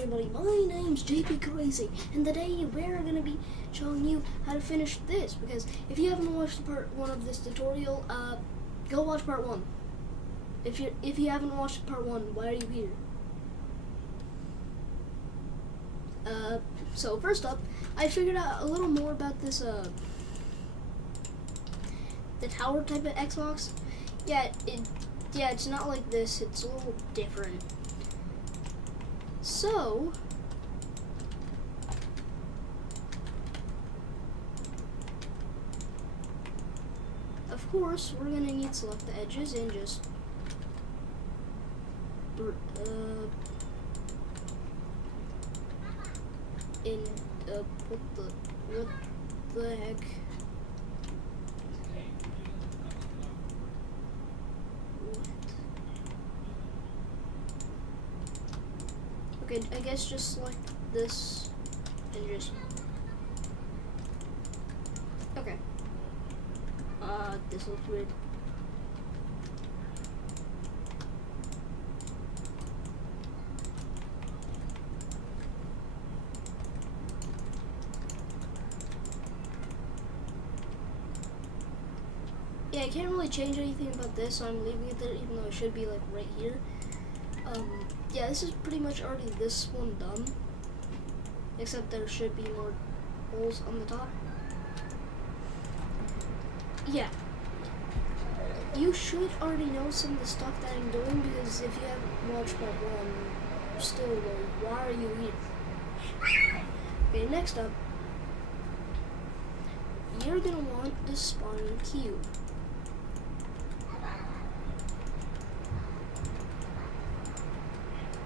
everybody, my name's JPcrazy, and today we're going to be showing you how to finish this, because if you haven't watched part 1 of this tutorial, go watch part 1. If you haven't watched part 1, why are you here? So first up, I figured out a little more about this, the tower type of Xbox. Yeah, it's not like this, it's a little different. So, of course, we're gonna need to select the edges and just what the heck? Okay, I guess just select this and just, okay. This looks weird. Yeah, I can't really change anything about this, so I'm leaving it there, even though it should be like right here. Yeah, this is pretty much already this one done, except there should be more holes on the top. Yeah, you should already know some of the stuff that I'm doing, because if you haven't watched part 1, you're still low. Why are you here? Okay, next up, you're gonna want the spawning cube.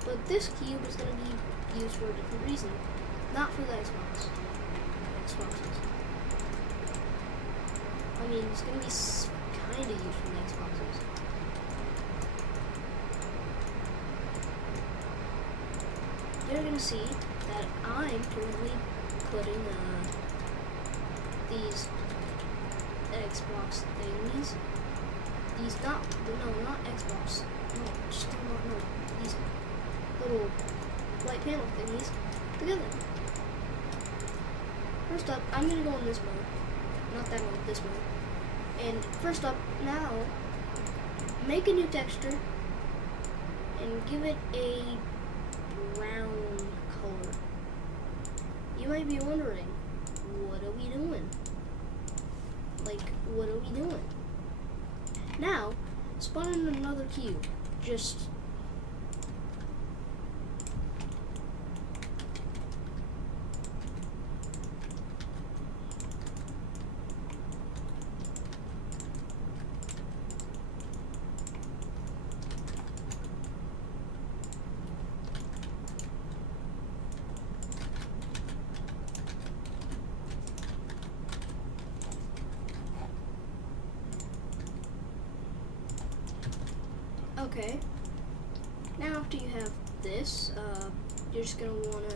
But this cube is going to be used for a different reason, not for the Xboxes. I mean, it's going to be kind of used for the Xboxes. You're going to see that I'm currently putting these Xbox thingies. These not Xbox. No, just no. These little white panel thingies together. First up, I'm gonna go in this mode, not that mode, this mode. And first up, now make a new texture and give it a brown color. You might be wondering, what are we doing? Like, what are we doing? Now, spawn in another cube. Just okay. Now after you have this, you're just gonna wanna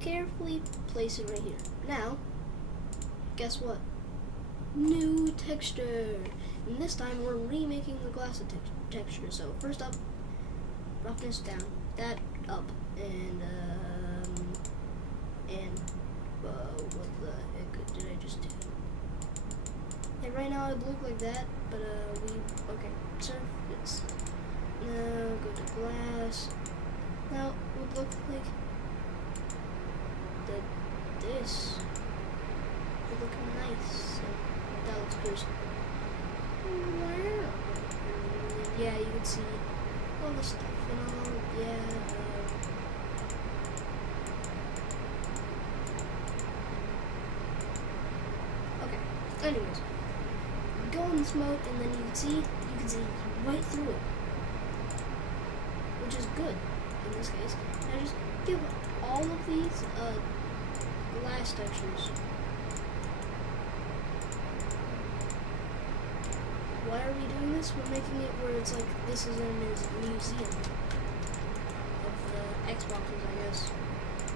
carefully place it right here. Now, guess what? New texture. And this time we're remaking the glass texture. So first up, roughness down, that up, and what the heck did I just do? And right now it looked like that, but okay, surface. Now go to glass. Now it would look like this would look nice. And that looks good. Wow. And yeah, you can see all the stuff and all. Yeah. Okay. Anyways. Go in this mode, and then you can see right through it, which is good in this case. Now just give all of these glass textures. Why are we doing this? We're making it where it's like this is in a museum of the Xboxes, I guess.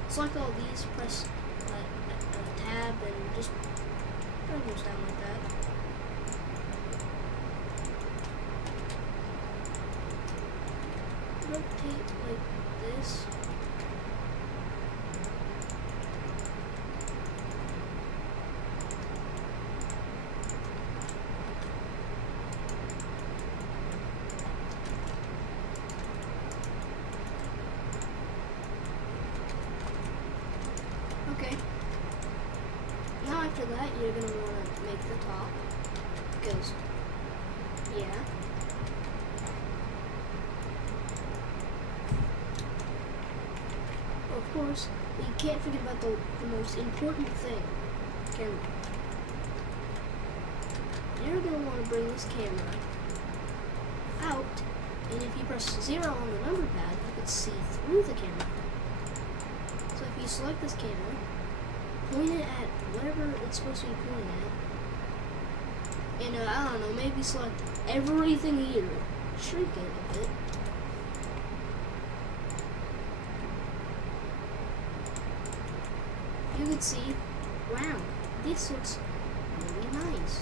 Select all these, press tab, and just drag those down like that. rotate like you're gonna want to make the top, because, yeah. Of course, you can't forget about the most important thing, camera. You're going to want to bring this camera out, and if you press 0 on the number pad, you can see through the camera. So if you select this camera, point it at whatever it's supposed to be pointing at, and I don't know, maybe select everything here, shrink it a bit. You could see, wow, this looks really nice.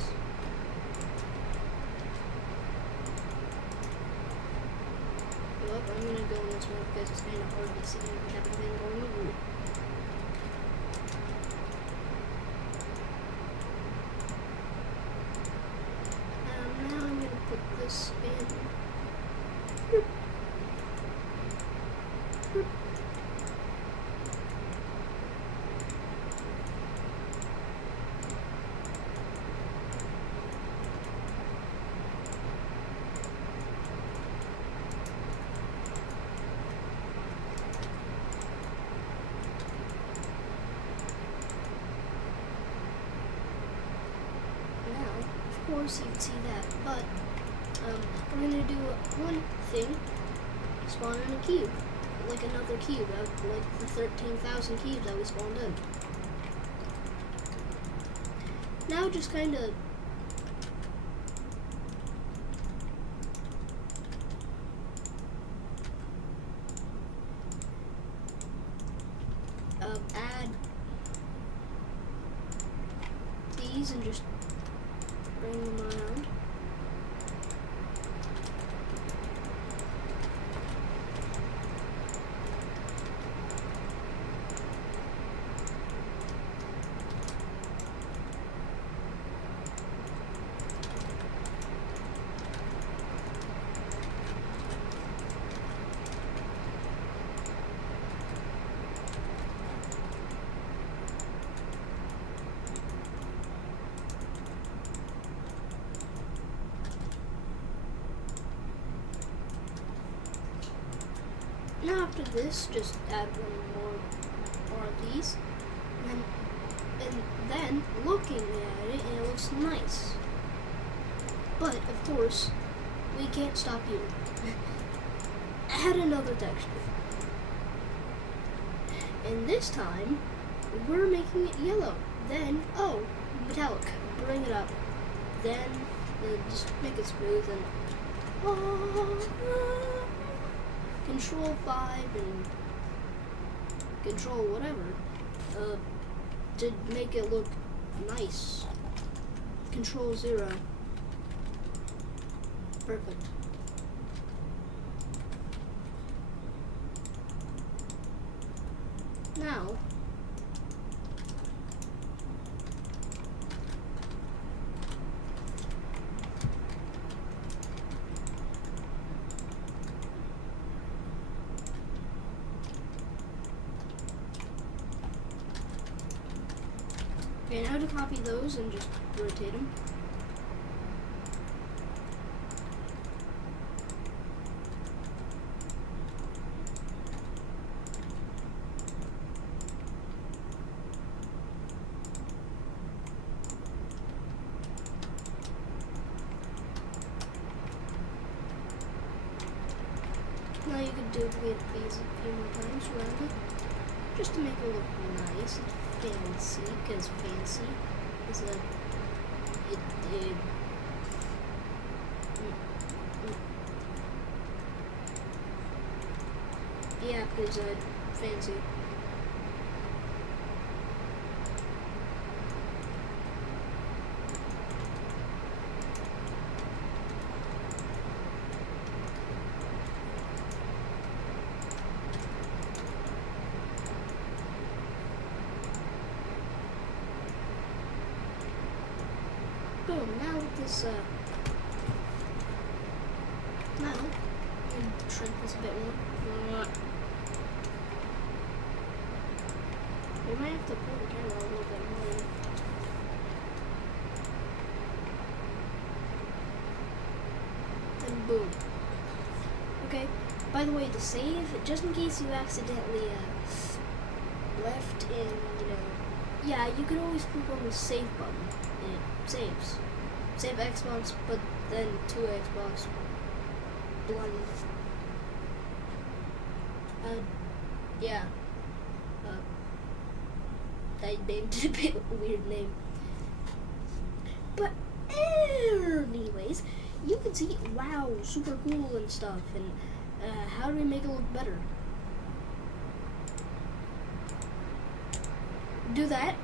Well, I'm gonna go in this one because it's kind of hard to see everything going over. Now I'm gonna put this in. Boop. Boop. Of course you can see that, but we're going to do one thing, spawn in a cube, like another cube, like the 13,000 cubes that we spawned in. Now just kind of add these and just bring them around. Now after this, just add one more of these, and then looking at it, and it looks nice. But of course, we can't stop here. Add another texture, and this time we're making it yellow. Then metallic. Bring it up. Then just make it smooth and. Control 5 and Control whatever to make it look nice. Control 0. Perfect. Now to copy those and just rotate them. Now you could duplicate these a few more times around it, just to make it look nice and fancy, because fancy is yeah, because fancy. Boom, now with this, now, I'm going to shrink this a bit more. We might have to pull the camera a little bit more. Okay. By the way, to save, just in case you accidentally left in, yeah, you can always click on the save button and it saves. Save Xbox, but then to Xbox One. Yeah. I named it a bit weird name. But anyways, you can see, wow, super cool and stuff. And how do we make it look better? Do that.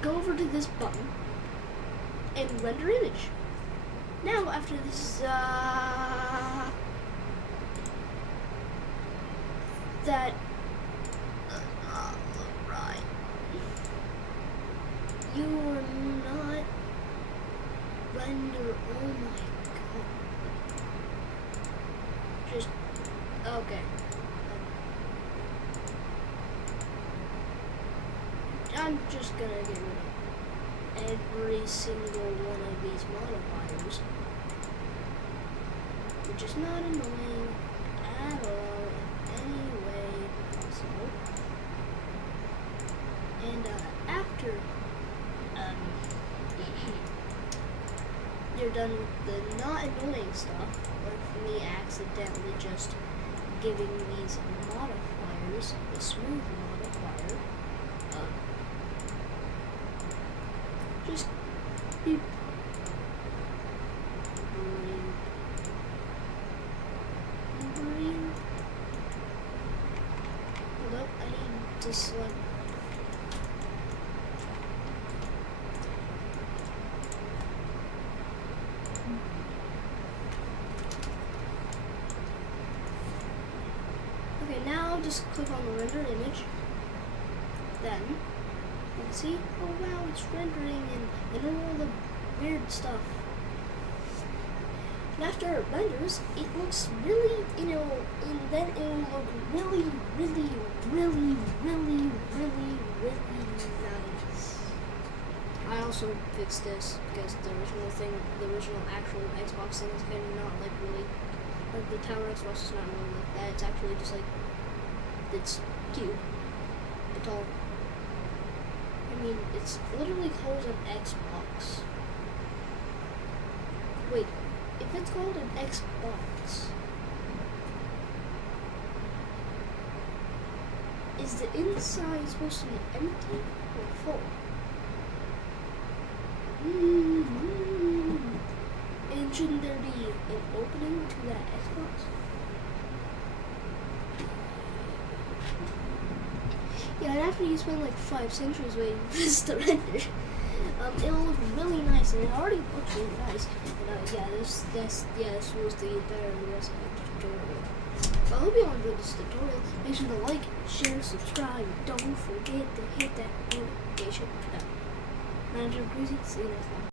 Go over to this button and render image. Now, after this, that look right. You are not render. Oh my god. Just okay. I'm just gonna get rid of every single one of these modifiers, which is not annoying at all in any way possible. And after you're done with the not annoying stuff, like me accidentally just giving these modifiers the smooth modifier, just beep. Breathe. Hold up, I need to select. Okay, now just click on the render image. Then you can see, oh wow, it's rendering and all the weird stuff. And after it renders, it looks really, and then it will look really, really, really, really, really, really nice. I also fixed this because the original actual Xbox thing is kind of not like really, like the Tower Xbox is not really like that. It's actually just like, it's cute, but tall. I mean, it's literally called an Xbox. Wait, if it's called an Xbox, is the inside supposed to be empty or full? And shouldn't there be an opening to that Xbox? Yeah, and after you spend like 5 centuries waiting for this to render, it'll look really nice, and it already looks really nice. And yeah, this was the entire rest of the tutorial. So I hope you all enjoyed this tutorial. Make sure to like, share, subscribe. Don't forget to hit that notification bell. I'm JPcrazy. See you next time.